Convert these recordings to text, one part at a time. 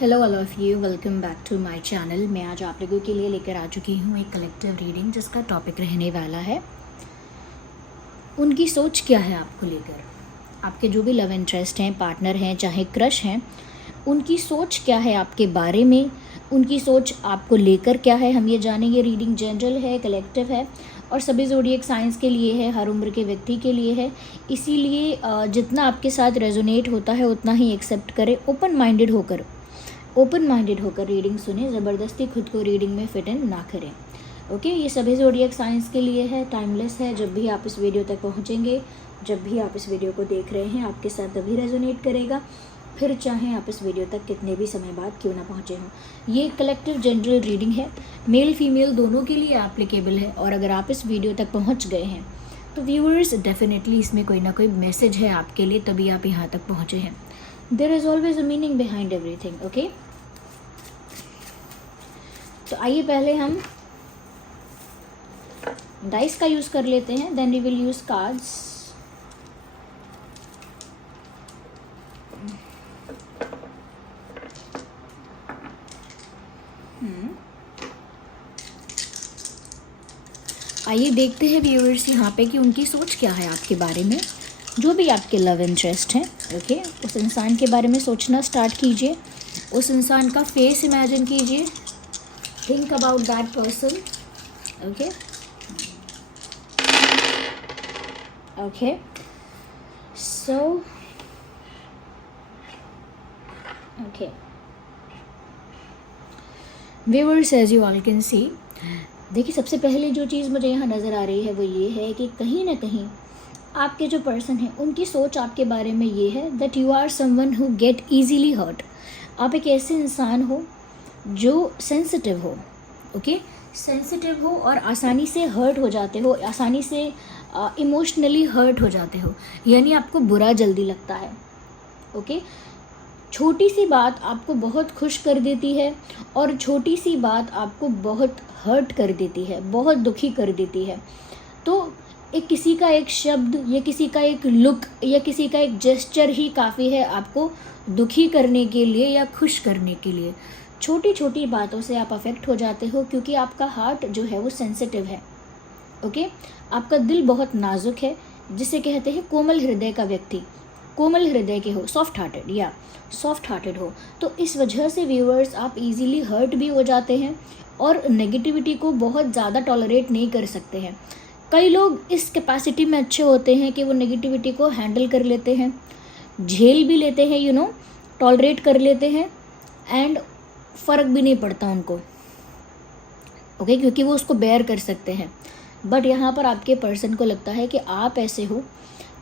Hello all of you, welcome back to my channel. मैं आज आप लोगों के लिए लेकर आ चुकी हूँ एक कलेक्टिव रीडिंग जिसका टॉपिक रहने वाला है उनकी सोच क्या है आपको लेकर। आपके जो भी लव इंटरेस्ट हैं, पार्टनर हैं, चाहे क्रश हैं, उनकी सोच क्या है आपके बारे में, उनकी सोच आपको लेकर क्या है, हम ये जानेंगे। रीडिंग जनरल है, कलेक्टिव है और सभी ज़ोडिएक साइंस के लिए है, हर उम्र के व्यक्ति के लिए है। इसीलिए जितना आपके साथ रेजोनेट होता है उतना ही एक्सेप्ट करें। ओपन माइंडेड होकर रीडिंग सुने, ज़बरदस्ती खुद को रीडिंग में फिट इन ना करें। ओके, ये सभी ज़ोडिएक साइंस के लिए है, टाइमलेस है। जब भी आप इस वीडियो तक पहुँचेंगे, जब भी आप इस वीडियो को देख रहे हैं, आपके साथ तभी रेजोनेट करेगा, फिर चाहे आप इस वीडियो तक कितने भी समय बाद क्यों ना पहुँचे हों। ये कलेक्टिव जनरल रीडिंग है, मेल फीमेल दोनों के लिए एप्लीकेबल है। और अगर आप इस वीडियो तक पहुँच गए हैं तो व्यूअर्स डेफिनेटली इसमें कोई ना कोई मैसेज है आपके लिए, तभी आप यहाँ तक पहुँचे हैं। There is always a meaning behind everything. Okay, तो आइए पहले हम डाइस का यूज़ कर लेते हैं, then we will use cards. आइए देखते हैं व्यूअर्स यहाँ पे कि उनकी सोच क्या है आपके बारे में, जो भी आपके लव इंटरेस्ट हैं। ओके, उस इंसान के बारे में सोचना स्टार्ट कीजिए, उस इंसान का फेस इमेजिन कीजिए, think about that person. Okay okay, so okay viewers, as you all can see, देखिए सबसे पहले जो चीज़ मुझे यहाँ नज़र आ रही है वो ये है कि कहीं ना कहीं आपके जो पर्सन हैं उनकी सोच आपके बारे में ये है that you are someone who get easily hurt. आप एक ऐसे इंसान हो जो सेंसिटिव हो। ओके, सेंसिटिव हो और आसानी से हर्ट हो जाते हो, आसानी से इमोशनली हर्ट हो जाते हो, यानी आपको बुरा जल्दी लगता है। ओके, छोटी सी बात आपको बहुत खुश कर देती है और छोटी सी बात आपको बहुत हर्ट कर देती है, बहुत दुखी कर देती है। तो किसी का एक शब्द या किसी का एक लुक या किसी का एक जेस्चर ही काफ़ी है आपको दुखी करने के लिए या खुश करने के लिए। छोटी छोटी बातों से आप अफेक्ट हो जाते हो क्योंकि आपका हार्ट जो है वो सेंसिटिव है। ओके, आपका दिल बहुत नाजुक है, जिसे कहते हैं कोमल हृदय का व्यक्ति। कोमल हृदय के हो, सॉफ्ट हार्टेड हो, तो इस वजह से व्यूअर्स आप इजीली हर्ट भी हो जाते हैं और नेगेटिविटी को बहुत ज़्यादा टॉलरेट नहीं कर सकते हैं। कई लोग इस कैपेसिटी में अच्छे होते हैं कि वो नेगेटिविटी को हैंडल कर लेते हैं, झेल भी लेते हैं, टॉलरेट कर लेते हैं एंड फ़र्क भी नहीं पड़ता उनको। ओके, क्योंकि वो उसको बेयर कर सकते हैं। बट यहाँ पर आपके पर्सन को लगता है कि आप ऐसे हो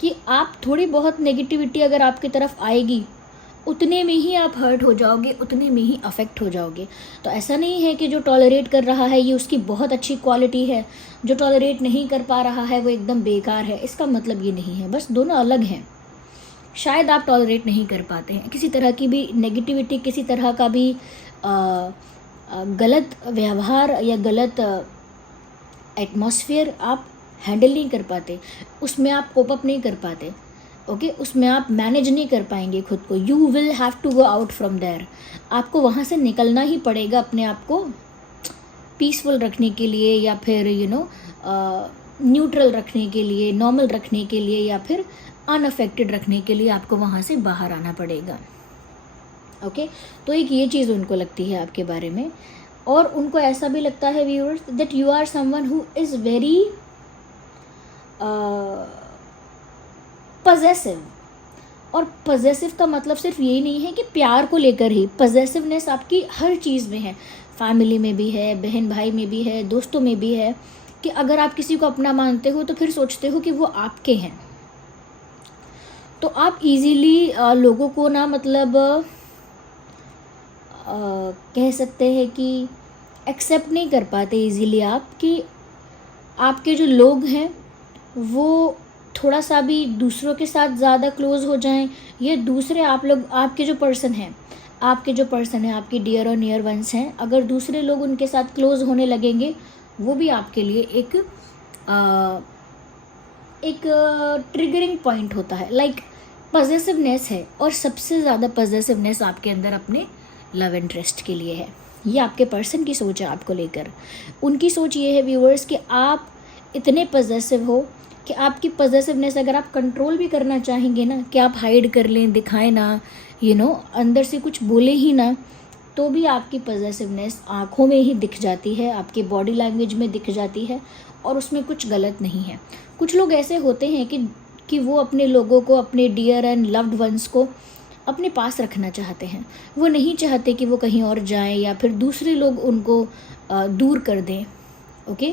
कि आप थोड़ी बहुत नेगेटिविटी अगर आपकी तरफ आएगी उतने में ही आप हर्ट हो जाओगे, उतने में ही अफेक्ट हो जाओगे। तो ऐसा नहीं है कि जो टॉलरेट कर रहा है ये उसकी बहुत अच्छी क्वालिटी है, जो टॉलरेट नहीं कर पा रहा है वो एकदम बेकार है। इसका मतलब ये नहीं है, बस दोनों अलग हैं। शायद आप टॉलरेट नहीं कर पाते हैं किसी तरह की भी नेगेटिविटी, किसी तरह का भी गलत व्यवहार या गलत एटमॉस्फेयर आप हैंडल नहीं कर पाते, उसमें आप कोप अप नहीं कर पाते। ओके, उसमें आप मैनेज नहीं कर पाएंगे खुद को। You will have to go out from there. आपको वहाँ से निकलना ही पड़ेगा अपने आप को पीसफुल रखने के लिए, या फिर न्यूट्रल रखने के लिए, नॉर्मल रखने के लिए, या फिर अनअफेक्टेड रखने के लिए आपको वहाँ से बाहर आना पड़ेगा। ओके, तो एक ये चीज़ उनको लगती है आपके बारे में। और उनको ऐसा भी लगता है viewers that you are someone who is very possessive. और पजेसिव का मतलब सिर्फ यही नहीं है कि प्यार को लेकर ही, पजेसिवनेस आपकी हर चीज़ में है, फैमिली में भी है, बहन भाई में भी है, दोस्तों में भी है, कि अगर आप किसी को अपना मानते हो तो फिर सोचते हो कि वो आपके हैं। तो आप इजीली लोगों को ना, मतलब कह सकते हैं कि एक्सेप्ट नहीं कर पाते इजीली आप, कि आपके जो लोग हैं वो थोड़ा सा भी दूसरों के साथ ज़्यादा क्लोज़ हो जाएं, या दूसरे आपके जो पर्सन हैं, आपके डियर और नियर वंस हैं, अगर दूसरे लोग उनके साथ क्लोज़ होने लगेंगे, वो भी आपके लिए एक ट्रिगरिंग पॉइंट होता है। लाइक पजेसिवनेस है, और सबसे ज़्यादा पजेसिवनेस आपके अंदर अपने लव इंटरेस्ट के लिए है। ये आपके पर्सन की सोच है आपको लेकर। उनकी सोच ये है व्यूअर्स कि आप इतने पॉजेसिव हो कि आपकी पॉजेसिवनेस अगर आप कंट्रोल भी करना चाहेंगे ना, कि आप हाइड कर लें, दिखाएं ना, अंदर से कुछ बोले ही ना, तो भी आपकी पॉजेसिवनेस आँखों में ही दिख जाती है, आपकी बॉडी लैंग्वेज में दिख जाती है, और उसमें कुछ गलत नहीं है। कुछ लोग ऐसे होते हैं कि वो अपने लोगों को, अपने डियर एंड लव्ड वंस को अपने पास रखना चाहते हैं। वो नहीं चाहते कि वो कहीं और जाएं या फिर दूसरे लोग उनको दूर कर दें। ओके,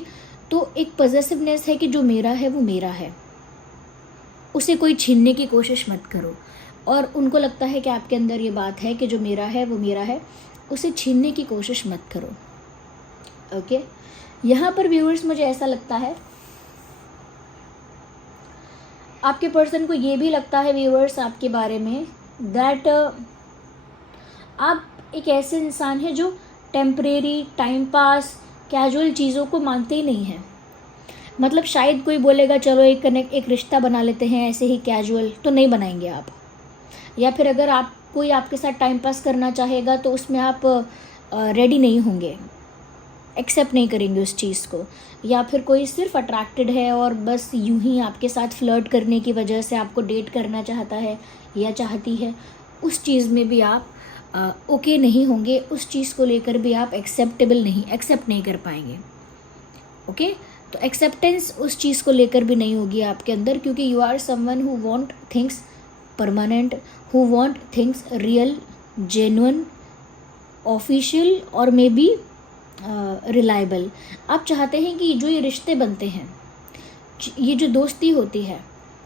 तो एक पॉजेसिवनेस है कि जो मेरा है वो मेरा है, उसे कोई छीनने की कोशिश मत करो। और उनको लगता है कि आपके अंदर ये बात है कि जो मेरा है वो मेरा है, उसे छीनने की कोशिश मत करो। ओके, यहाँ पर व्यूअर्स मुझे ऐसा लगता है आपके पर्सन को ये भी लगता है व्यूअर्स आपके बारे में दैट आप एक ऐसे इंसान हैं जो टेम्परेरी, टाइम पास, कैजुअल चीज़ों को मानते ही नहीं हैं। मतलब शायद कोई बोलेगा चलो एक रिश्ता बना लेते हैं ऐसे ही कैजुअल, तो नहीं बनाएंगे आप। या फिर अगर कोई आपके साथ टाइम पास करना चाहेगा तो उसमें आप रेडी नहीं होंगे, एक्सेप्ट नहीं करेंगे उस चीज़ को। या फिर कोई सिर्फ अट्रैक्टेड है और बस यूं ही आपके साथ फ्लर्ट करने की वजह से आपको डेट करना चाहता है या चाहती है, उस चीज़ में भी आप ओके नहीं होंगे, उस चीज़ को लेकर भी आप एक्सेप्ट नहीं कर पाएंगे। ओके, तो एक्सेप्टेंस उस चीज़ को लेकर भी नहीं होगी आपके अंदर, क्योंकि you are someone who want things permanent, who want things real, genuine, official और मे बी रिलायबल। आप चाहते हैं कि जो ये रिश्ते बनते हैं, ये जो दोस्ती होती है,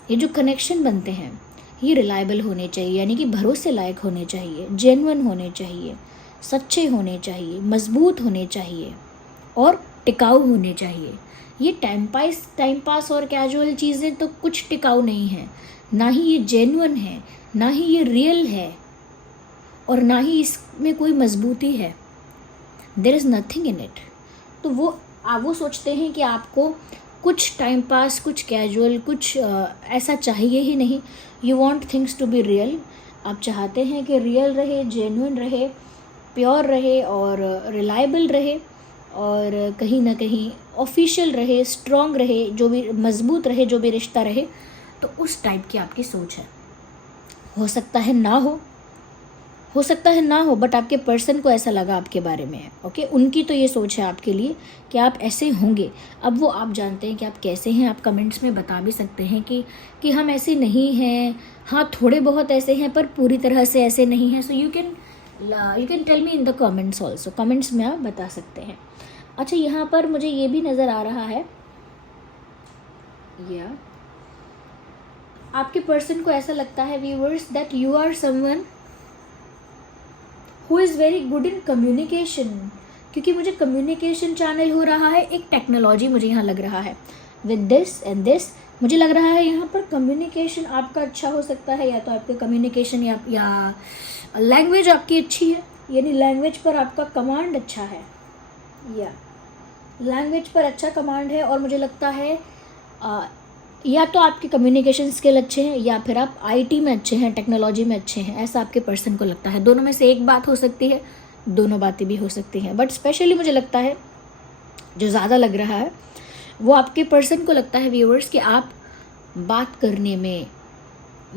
ये जो कनेक्शन बनते हैं, ये रिलायबल होने चाहिए, यानी कि भरोसे लायक होने चाहिए, जेन्युइन होने चाहिए, सच्चे होने चाहिए, मजबूत होने चाहिए और टिकाऊ होने चाहिए। ये टाइम पास और कैजुअल चीज़ें तो कुछ टिकाऊ नहीं हैं, ना ही ये जेन्युइन है, ना ही ये रियल है, और ना ही इसमें कोई मजबूती है। There is nothing in it. तो वो सोचते हैं कि आपको कुछ टाइम पास, कुछ कैजुअल, कुछ ऐसा चाहिए ही नहीं। You want things to be real. आप चाहते हैं कि रियल रहे, जेन्युइन रहे, प्योर रहे और रिलायबल रहे, और कहीं ना कहीं ऑफिशियल रहे, स्ट्रॉन्ग रहे, जो भी मजबूत रहे, जो भी रिश्ता रहे। तो उस टाइप की आपकी सोच है। हो सकता है ना हो, बट आपके पर्सन को ऐसा लगा आपके बारे में। ओके, उनकी तो ये सोच है आपके लिए कि आप ऐसे होंगे। अब वो आप जानते हैं कि आप कैसे हैं। आप कमेंट्स में बता भी सकते हैं कि हम ऐसे नहीं हैं, हाँ थोड़े बहुत ऐसे हैं पर पूरी तरह से ऐसे नहीं हैं। So you can tell me in the comments also. Comments में आप बता सकते हैं। अच्छा, यहाँ पर मुझे ये भी नज़र आ रहा है, या आपके पर्सन को ऐसा लगता है viewers that you are someone who is very good in communication. क्योंकि मुझे कम्युनिकेशन चैनल हो रहा है, एक टेक्नोलॉजी मुझे यहाँ लग रहा है विद दिस एंड दिस। मुझे लग रहा है यहाँ पर कम्युनिकेशन आपका अच्छा हो सकता है, या तो आपके कम्युनिकेशन या लैंग्वेज आपकी अच्छी है, यानी लैंग्वेज पर आपका कमांड अच्छा है, या लैंग्वेज पर अच्छा कमांड है। और मुझे लगता है या तो आपके कम्युनिकेशन स्किल अच्छे हैं, या फिर आप आईटी में अच्छे हैं, टेक्नोलॉजी में अच्छे हैं, ऐसा आपके पर्सन को लगता है। दोनों में से एक बात हो सकती है, दोनों बातें भी हो सकती हैं, बट स्पेशली मुझे लगता है जो ज़्यादा लग रहा है वो आपके पर्सन को लगता है व्यूअर्स कि आप बात करने में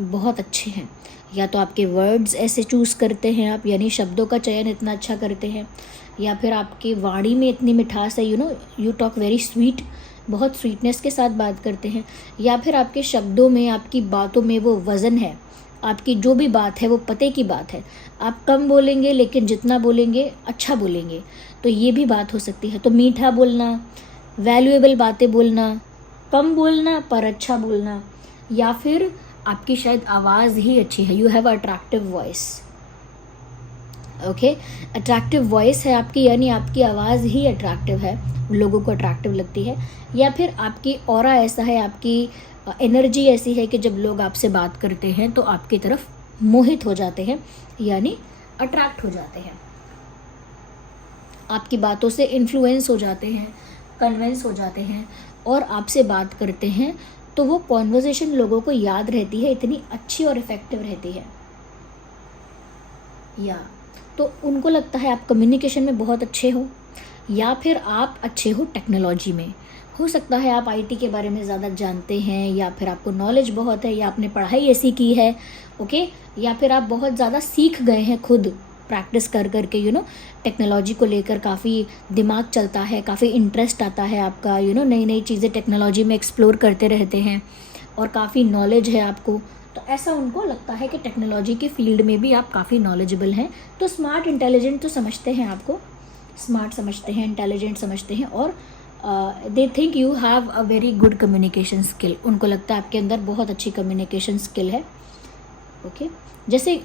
बहुत अच्छे हैं। या तो आपके वर्ड्स ऐसे चूज़ करते हैं आप, यानी शब्दों का चयन इतना अच्छा करते हैं, या फिर आपकी वाणी में इतनी मिठास है, यू टॉक वेरी स्वीट, बहुत स्वीटनेस के साथ बात करते हैं। या फिर आपके शब्दों में, आपकी बातों में वो वज़न है, आपकी जो भी बात है वो पते की बात है। आप कम बोलेंगे लेकिन जितना बोलेंगे अच्छा बोलेंगे, तो ये भी बात हो सकती है। तो मीठा बोलना, वैल्यूएबल बातें बोलना, कम बोलना पर अच्छा बोलना, या फिर आपकी शायद आवाज़ ही अच्छी है, you have attractive voice. Okay, attractive voice है आपकी, यानी आपकी आवाज़ ही अट्रैक्टिव है, लोगों को अट्रैक्टिव लगती है। या फिर आपकी ऑरा ऐसा है, आपकी एनर्जी ऐसी है कि जब लोग आपसे बात करते हैं तो आपकी तरफ मोहित हो जाते हैं, यानी अट्रैक्ट हो जाते हैं, आपकी बातों से इन्फ्लुएंस हो जाते हैं, कन्विंस हो जाते हैं और आपसे बात करते हैं। तो वो कॉन्वर्जेशन लोगों को याद रहती है, इतनी अच्छी और इफ़ेक्टिव रहती है। या तो उनको लगता है आप कम्युनिकेशन में बहुत अच्छे हो, या फिर आप अच्छे हो टेक्नोलॉजी में। हो सकता है आप आईटी के बारे में ज़्यादा जानते हैं, या फिर आपको नॉलेज बहुत है, या आपने पढ़ाई ऐसी की है, ओके, या फिर आप बहुत ज़्यादा सीख गए हैं खुद प्रैक्टिस कर करके, टेक्नोलॉजी को लेकर काफ़ी दिमाग चलता है, काफ़ी इंटरेस्ट आता है आपका, नई नई चीज़ें टेक्नोलॉजी में एक्सप्लोर करते रहते हैं और काफ़ी नॉलेज है आपको। तो ऐसा उनको लगता है कि टेक्नोलॉजी के फील्ड में भी आप काफ़ी नॉलेजेबल हैं। तो स्मार्ट इंटेलिजेंट तो समझते हैं आपको, स्मार्ट समझते हैं, इंटेलिजेंट समझते हैं, और they think you have a very good communication skill. उनको लगता है आपके अंदर बहुत अच्छी कम्युनिकेशन स्किल है, ओके। जैसे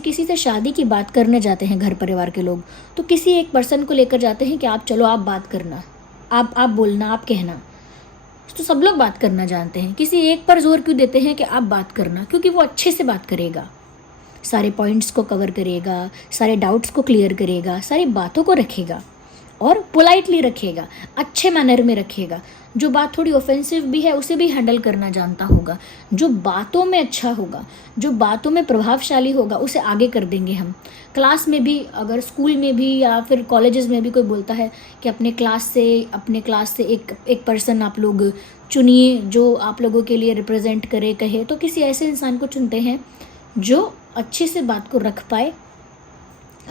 किसी से शादी की बात करने जाते हैं घर परिवार के लोग, तो किसी एक पर्सन को लेकर जाते हैं कि आप चलो, आप बात करना, आप बोलना, आप कहना। तो सब लोग बात करना जानते हैं, किसी एक पर जोर क्यों देते हैं कि आप बात करना? क्योंकि वो अच्छे से बात करेगा, सारे पॉइंट्स को कवर करेगा, सारे डाउट्स को क्लियर करेगा, सारी बातों को रखेगा और पोलाइटली रखेगा, अच्छे मैनर में रखेगा। जो बात थोड़ी ऑफेंसिव भी है उसे भी हैंडल करना जानता होगा। जो बातों में अच्छा होगा, जो बातों में प्रभावशाली होगा, उसे आगे कर देंगे हम। क्लास में भी, अगर स्कूल में भी या फिर कॉलेजेस में भी कोई बोलता है कि अपने क्लास से एक पर्सन आप लोग चुनिए जो आप लोगों के लिए रिप्रेजेंट करे, कहे, तो किसी ऐसे इंसान को चुनते हैं जो अच्छे से बात को रख पाए,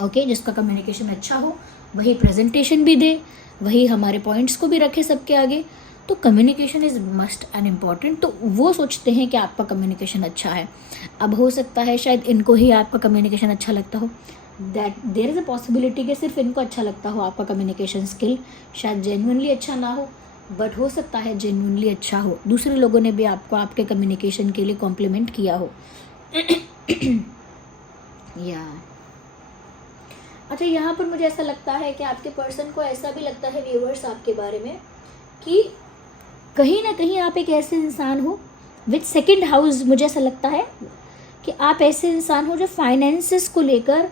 ओके, जिसका कम्युनिकेशन अच्छा हो, वही प्रेजेंटेशन भी दे, वही हमारे पॉइंट्स को भी रखे सबके आगे। तो communication is must and important. तो वो सोचते हैं कि आपका कम्युनिकेशन अच्छा है। अब हो सकता है शायद इनको ही आपका कम्युनिकेशन अच्छा लगता हो, that there is a possibility कि सिर्फ इनको अच्छा लगता हो आपका कम्युनिकेशन स्किल, शायद जेन्युइनली अच्छा ना हो, बट हो सकता है जेन्युइनली अच्छा हो, दूसरे लोगों ने भी आपको आपके कम्युनिकेशन के लिए कॉम्प्लीमेंट किया हो। या अच्छा, यहाँ पर मुझे ऐसा लगता है कि आपके पर्सन को ऐसा भी लगता है, व्यूअर्स, आपके बारे में कि कहीं ना कहीं आप एक ऐसे इंसान हो विथ सेकंड हाउस। मुझे ऐसा लगता है कि आप ऐसे इंसान हो जो फाइनेंसेस को लेकर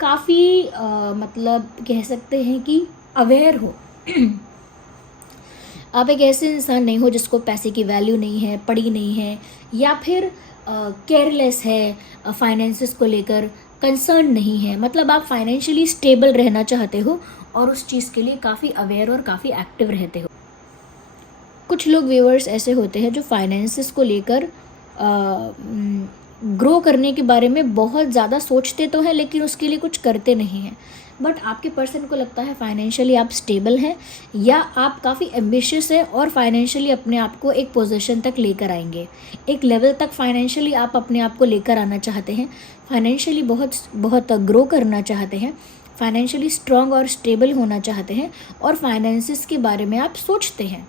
काफ़ी मतलब कह सकते हैं कि अवेयर हो। आप एक ऐसे इंसान नहीं हो जिसको पैसे की वैल्यू नहीं है, पड़ी नहीं है, या फिर केयरलेस है, फाइनेंसेस को लेकर कंसर्न नहीं है। मतलब आप फाइनेंशियली स्टेबल रहना चाहते हो और उस चीज़ के लिए काफ़ी अवेयर और काफ़ी एक्टिव रहते हो। कुछ लोग व्यूअर्स ऐसे होते हैं जो फाइनेंसेस को लेकर ग्रो करने के बारे में बहुत ज़्यादा सोचते तो हैं, लेकिन उसके लिए कुछ करते नहीं हैं। बट आपके पर्सन को लगता है फाइनेंशियली आप स्टेबल हैं, या आप काफ़ी एम्बिशियस हैं और फाइनेंशियली अपने आप को एक पोजीशन तक लेकर आएंगे, एक लेवल तक फाइनेंशियली आप अपने आप को लेकर आना चाहते हैं, फाइनेंशियली बहुत बहुत ग्रो करना चाहते हैं, फाइनेंशियली स्ट्रांग और स्टेबल होना चाहते हैं, और फाइनेंसिस के बारे में आप सोचते हैं,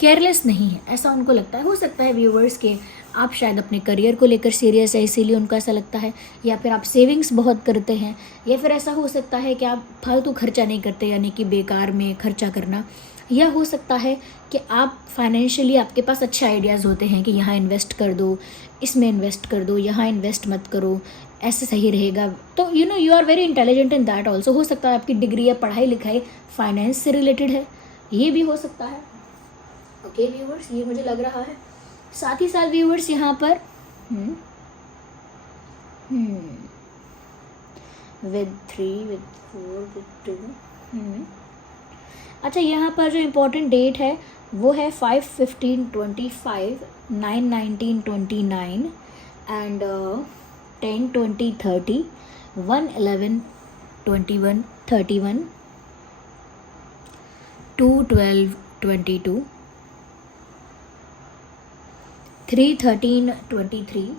केयरलेस नहीं है, ऐसा उनको लगता है। हो सकता है व्यूअर्स के आप शायद अपने करियर को लेकर सीरियस है, इसीलिए उनको ऐसा लगता है, या फिर आप सेविंग्स बहुत करते हैं, या फिर ऐसा हो सकता है कि आप फालतू खर्चा नहीं करते, यानी कि बेकार में खर्चा करना, या हो सकता है कि आप फाइनेंशियली आपके पास अच्छे आइडियाज़ होते हैं कि यहाँ इन्वेस्ट कर दो, इसमें इन्वेस्ट कर दो, यहाँ इन्वेस्ट मत करो, ऐसे सही रहेगा। तो you are very intelligent in that also. हो सकता है आपकी डिग्री या पढ़ाई लिखाई फाइनेंस से रिलेटेड है, ये भी हो सकता है। ओके व्यूअर्स, ये मुझे लग रहा है। साथ ही साथ व्यूअर्स यहाँ पर विद 3 विद 4 विद 2 अच्छा, यहाँ पर जो इम्पोर्टेंट डेट है वो है 5/15/25, 9/19/29 एंड 10/20/30, 1/11/21/31, 2/12/22, 3/13/23,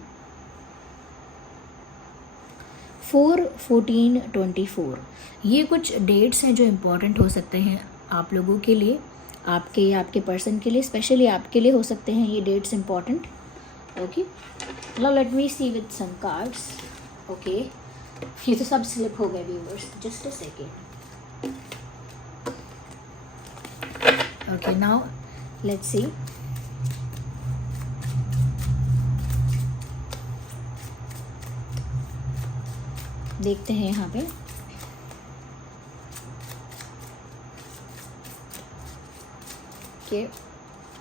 4/14/24। ये कुछ डेट्स हैं जो इम्पोर्टेंट हो सकते हैं आप लोगों के लिए, आपके पर्सन के लिए, स्पेशली आपके लिए हो सकते हैं ये dates important. Okay, now let me see with some cards. Okay, ये तो सब स्लिप हो गए viewers, just a second. Okay, now let's see. देखते हैं यहाँ पे कि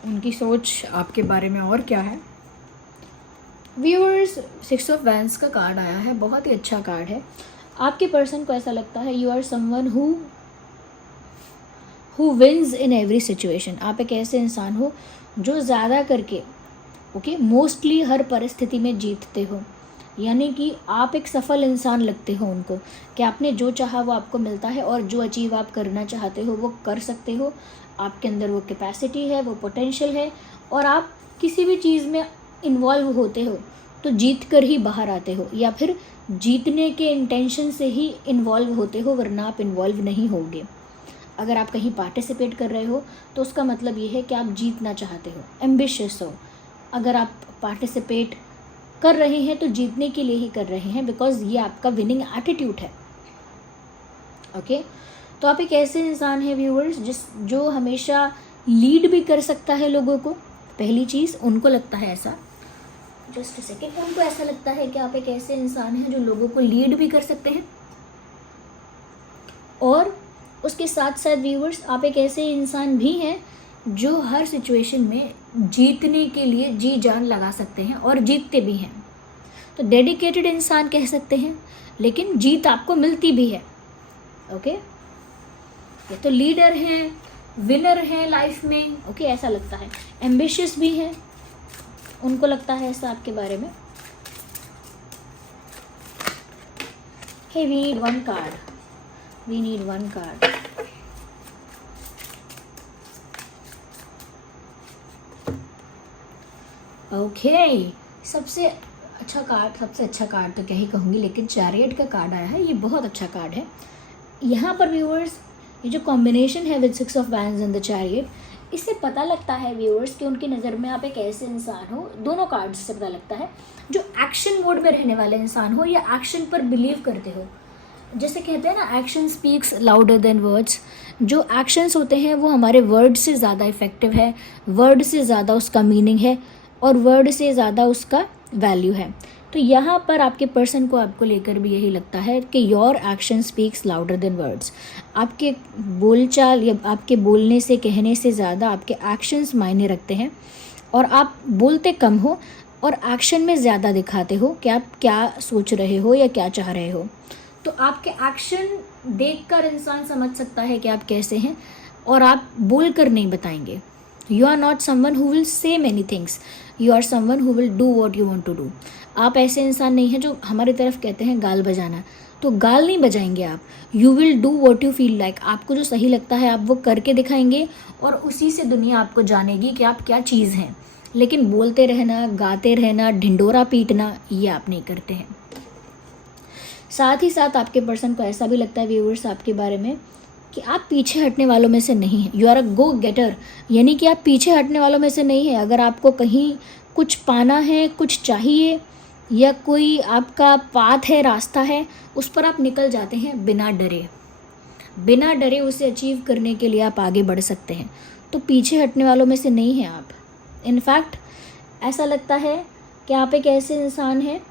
उनकी सोच आपके बारे में और क्या है। व्यूअर्स, 6 ऑफ वैंड्स का कार्ड आया है, बहुत ही अच्छा कार्ड है। आपके पर्सन को ऐसा लगता है you are someone who wins in every situation. आप एक ऐसे इंसान हो जो ज़्यादा करके मोस्टली हर परिस्थिति में जीतते हो, यानी कि आप एक सफल इंसान लगते हो उनको, कि आपने जो चाहा वो आपको मिलता है और जो अचीव आप करना चाहते हो वो कर सकते हो। आपके अंदर वो कैपेसिटी है, वो पोटेंशियल है, और आप किसी भी चीज़ में इन्वॉल्व होते हो तो जीत कर ही बाहर आते हो, या फिर जीतने के इंटेंशन से ही इन्वॉल्व होते हो, वरना आप इन्वॉल्व नहीं होगे। अगर आप कहीं पार्टिसिपेट कर रहे हो तो उसका मतलब ये है कि आप जीतना चाहते हो, एम्बिशियस हो। अगर आप पार्टिसिपेट कर रहे हैं तो जीतने के लिए ही कर रहे हैं, बिकॉज ये आपका विनिंग एटीट्यूड है। ओके, तो आप एक ऐसे इंसान हैं व्यूअर्स जो हमेशा लीड भी कर सकता है लोगों को। पहली चीज़, उनको लगता है ऐसा, जस्ट सेकेंड, उनको ऐसा लगता है कि आप एक ऐसे इंसान हैं जो लोगों को लीड भी कर सकते हैं, और उसके साथ साथ व्यूअर्स आप एक ऐसे इंसान भी हैं जो हर सिचुएशन में जीतने के लिए जी जान लगा सकते हैं और जीतते भी हैं। तो डेडिकेटेड इंसान कह सकते हैं, लेकिन जीत आपको मिलती भी है। ओके, ये तो लीडर हैं, विनर हैं लाइफ में। ओके, ऐसा लगता है। एम्बिशियस भी हैं, उनको लगता है ऐसा आपके बारे में। Hey, we need one card, we need one card. Okay, सबसे अच्छा कार्ड तो क्या ही कहूँगी, लेकिन चैरियट का कार्ड आया है। ये बहुत अच्छा कार्ड है। यहाँ पर व्यूअर्स, ये जो कॉम्बिनेशन है with 6 of wands and the chariot, इससे पता लगता है व्यूअर्स कि उनकी नज़र में आप एक ऐसे इंसान हो, दोनों कार्ड्स से पता लगता है, जो एक्शन मोड में रहने वाले इंसान हो या एक्शन पर बिलीव करते हो। जैसे कहते हैं ना, action speaks louder than words. जो एक्शंस होते हैं वो हमारे वर्ड से ज़्यादा इफेक्टिव है, वर्ड से ज़्यादा उसका मीनिंग है, और वर्ड से ज़्यादा उसका वैल्यू है। तो यहाँ पर आपके पर्सन को आपको लेकर भी यही लगता है कि your action speaks louder than words. आपके बोलचाल या आपके बोलने से, कहने से ज़्यादा आपके एक्शंस मायने रखते हैं, और आप बोलते कम हो और एक्शन में ज़्यादा दिखाते हो कि आप क्या सोच रहे हो या क्या चाह रहे हो। तो आपके एक्शन देखकर इंसान समझ सकता है कि आप कैसे हैं, और आप बोल कर नहीं बताएंगे। You are not someone who will say many things, you are someone who will do what you want to do. आप ऐसे इंसान नहीं हैं जो हमारी तरफ कहते हैं गाल बजाना, तो गाल नहीं बजाएंगे आप। You will do what you feel like. आपको जो सही लगता है आप वो करके दिखाएंगे, और उसी से दुनिया आपको जानेगी कि आप क्या चीज़ हैं। लेकिन बोलते रहना, गाते रहना, ढिंडोरा पीटना, ये आप नहीं करते हैं। साथ ही साथ आपके पर्सन को ऐसा भी लगता है व्यूअर्स आपके बारे में कि आप पीछे हटने वालों में से नहीं हैं। यू आर अ गो गेटर, यानी कि आप पीछे हटने वालों में से नहीं हैं। अगर आपको कहीं कुछ पाना है, कुछ चाहिए, या कोई आपका पाथ है, रास्ता है, उस पर आप निकल जाते हैं बिना डरे। बिना डरे उसे अचीव करने के लिए आप आगे बढ़ सकते हैं। तो पीछे हटने वालों में से नहीं हैं आप। इनफैक्ट ऐसा लगता है कि आप एक ऐसे इंसान हैं,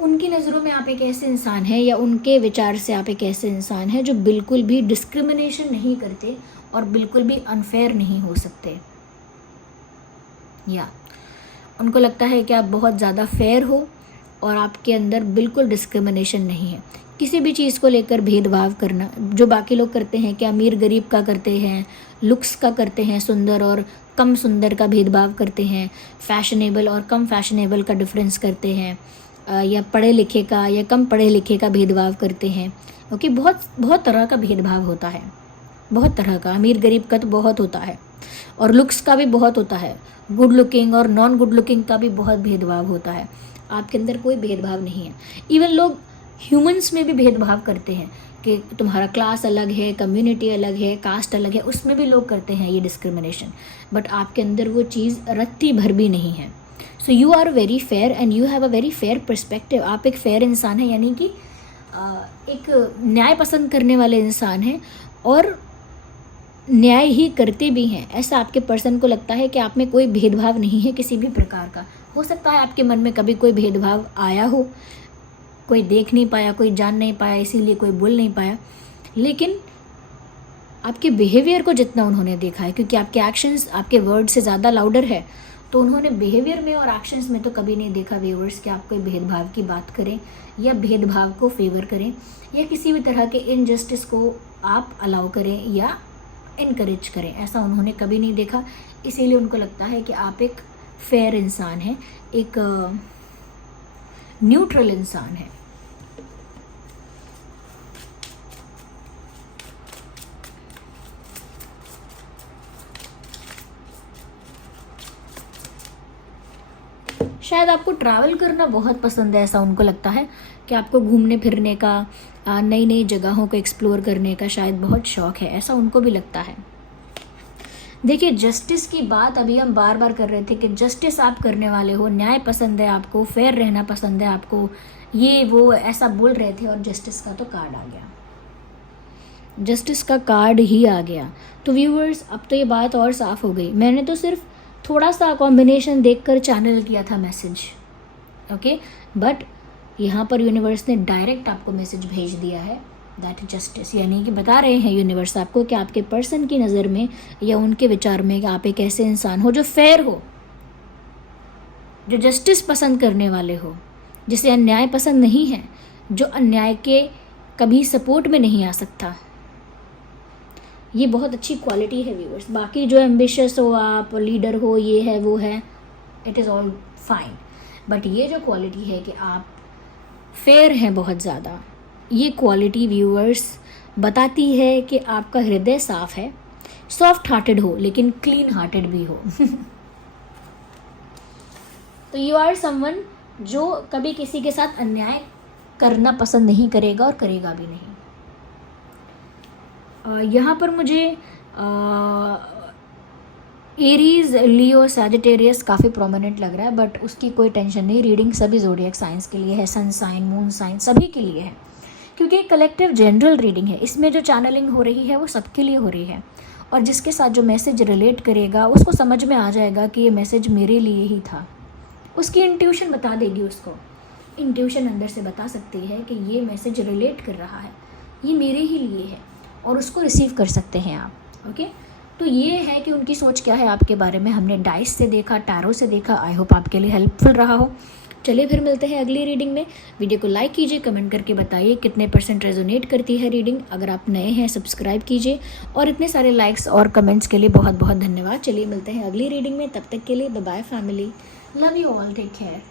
उनकी नज़रों में आप एक ऐसे इंसान हैं, या उनके विचार से आप एक ऐसे इंसान हैं जो बिल्कुल भी डिस्क्रिमिनेशन नहीं करते और बिल्कुल भी अनफेयर नहीं हो सकते। या उनको लगता है कि आप बहुत ज़्यादा फेयर हो और आपके अंदर बिल्कुल डिस्क्रिमिनेशन नहीं है। किसी भी चीज़ को लेकर भेदभाव करना, जो बाकी लोग करते हैं कि अमीर गरीब का करते हैं, लुक्स का करते हैं, सुंदर और कम सुंदर का भेदभाव करते हैं, फैशनेबल और कम फैशनेबल का डिफरेंस करते हैं, या पढ़े लिखे का या कम पढ़े लिखे का भेदभाव करते हैं। ओके, बहुत तरह का भेदभाव होता है, बहुत तरह का। अमीर गरीब का तो बहुत होता है, और लुक्स का भी बहुत होता है, गुड लुकिंग और नॉन गुड लुकिंग का भी बहुत भेदभाव होता है। आपके अंदर कोई भेदभाव नहीं है। इवन लोग ह्यूमंस में भी भेदभाव करते हैं कि तुम्हारा क्लास अलग है, कम्युनिटी अलग है, कास्ट अलग है, उसमें भी लोग करते हैं ये डिस्क्रिमिनेशन। बट आपके अंदर वो चीज़ रत्ती भर भी नहीं है। So you are very fair and you have a very fair perspective. आप एक फेयर इंसान हैं, यानी कि एक न्याय पसंद करने वाले इंसान हैं, और न्याय ही करते भी हैं। ऐसा आपके पर्सन को लगता है कि आप में कोई भेदभाव नहीं है किसी भी प्रकार का। हो सकता है आपके मन में कभी कोई भेदभाव आया हो, कोई देख नहीं पाया, कोई जान नहीं पाया, इसीलिए कोई बोल नहीं पाया, लेकिन आपके बिहेवियर को जितना उन्होंने देखा है, क्योंकि आपके एक्शंस आपके वर्ड से ज़्यादा लाउडर है, तो उन्होंने बिहेवियर में और एक्शंस में तो कभी नहीं देखा व्यूअर्स कि आप कोई भेदभाव की बात करें या भेदभाव को फेवर करें या किसी भी तरह के इनजस्टिस को आप अलाउ करें या इनकरेज करें, ऐसा उन्होंने कभी नहीं देखा। इसीलिए उनको लगता है कि आप एक फेयर इंसान हैं, एक न्यूट्रल इंसान है। शायद आपको ट्रैवल करना बहुत पसंद है, ऐसा उनको लगता है कि आपको घूमने फिरने का, नई नई जगहों को एक्सप्लोर करने का शायद बहुत शौक है, ऐसा उनको भी लगता है। देखिए जस्टिस की बात अभी हम बार बार कर रहे थे कि जस्टिस आप करने वाले हो, न्याय पसंद है आपको, फेयर रहना पसंद है आपको, ये वो ऐसा बोल रहे थे, और जस्टिस का तो कार्ड आ गया, जस्टिस का कार्ड ही आ गया। तो व्यूअर्स अब तो ये बात और साफ हो गई। मैंने तो सिर्फ थोड़ा सा कॉम्बिनेशन देखकर चैनल किया था मैसेज, ओके, बट यहाँ पर यूनिवर्स ने डायरेक्ट आपको मैसेज भेज दिया है, दैट जस्टिस, यानी कि बता रहे हैं यूनिवर्स आपको कि आपके पर्सन की नज़र में या उनके विचार में कि आप एक ऐसे इंसान हो जो फेयर हो, जो जस्टिस पसंद करने वाले हो, जिसे अन्याय पसंद नहीं है, जो अन्याय के कभी सपोर्ट में नहीं आ सकता। ये बहुत अच्छी क्वालिटी है व्यूअर्स। बाकी जो एम्बिशियस हो आप, लीडर हो, ये है वो है, it is all fine, but ये जो क्वालिटी है कि आप फेयर हैं बहुत ज़्यादा, ये क्वालिटी व्यूअर्स बताती है कि आपका हृदय साफ है, सॉफ्ट हार्टेड हो लेकिन क्लीन हार्टेड भी हो। तो यू आर समवन जो कभी किसी के साथ अन्याय करना पसंद नहीं करेगा और करेगा भी नहीं। यहाँ पर मुझे एरीज, लियो, सैजिटेरियस काफ़ी प्रोमिनेंट लग रहा है, बट उसकी कोई टेंशन नहीं। रीडिंग सभी ज़ोडिएक साइंस के लिए है, सन साइन, मून साइन सभी के लिए है, क्योंकि एक कलेक्टिव जनरल रीडिंग है। इसमें जो चैनलिंग हो रही है वो सबके लिए हो रही है, और जिसके साथ जो मैसेज रिलेट करेगा उसको समझ में आ जाएगा कि ये मैसेज मेरे लिए ही था। उसकी इंट्यूशन बता देगी उसको, इंट्यूशन अंदर से बता सकती है कि ये मैसेज रिलेट कर रहा है, ये मेरे ही लिए है, और उसको रिसीव कर सकते हैं आप, ओके। तो ये है कि उनकी सोच क्या है आपके बारे में। हमने डाइस से देखा, टैरो से देखा। आई होप आपके लिए हेल्पफुल रहा हो। चलिए फिर मिलते हैं अगली रीडिंग में। वीडियो को लाइक कीजिए, कमेंट करके बताइए कितने % रेजोनेट करती है रीडिंग। अगर आप नए हैं सब्सक्राइब कीजिए, और इतने सारे लाइक्स और कमेंट्स के लिए बहुत बहुत धन्यवाद। चलिए मिलते हैं अगली रीडिंग में, तब तक के लिए bye bye family, love you all, take care.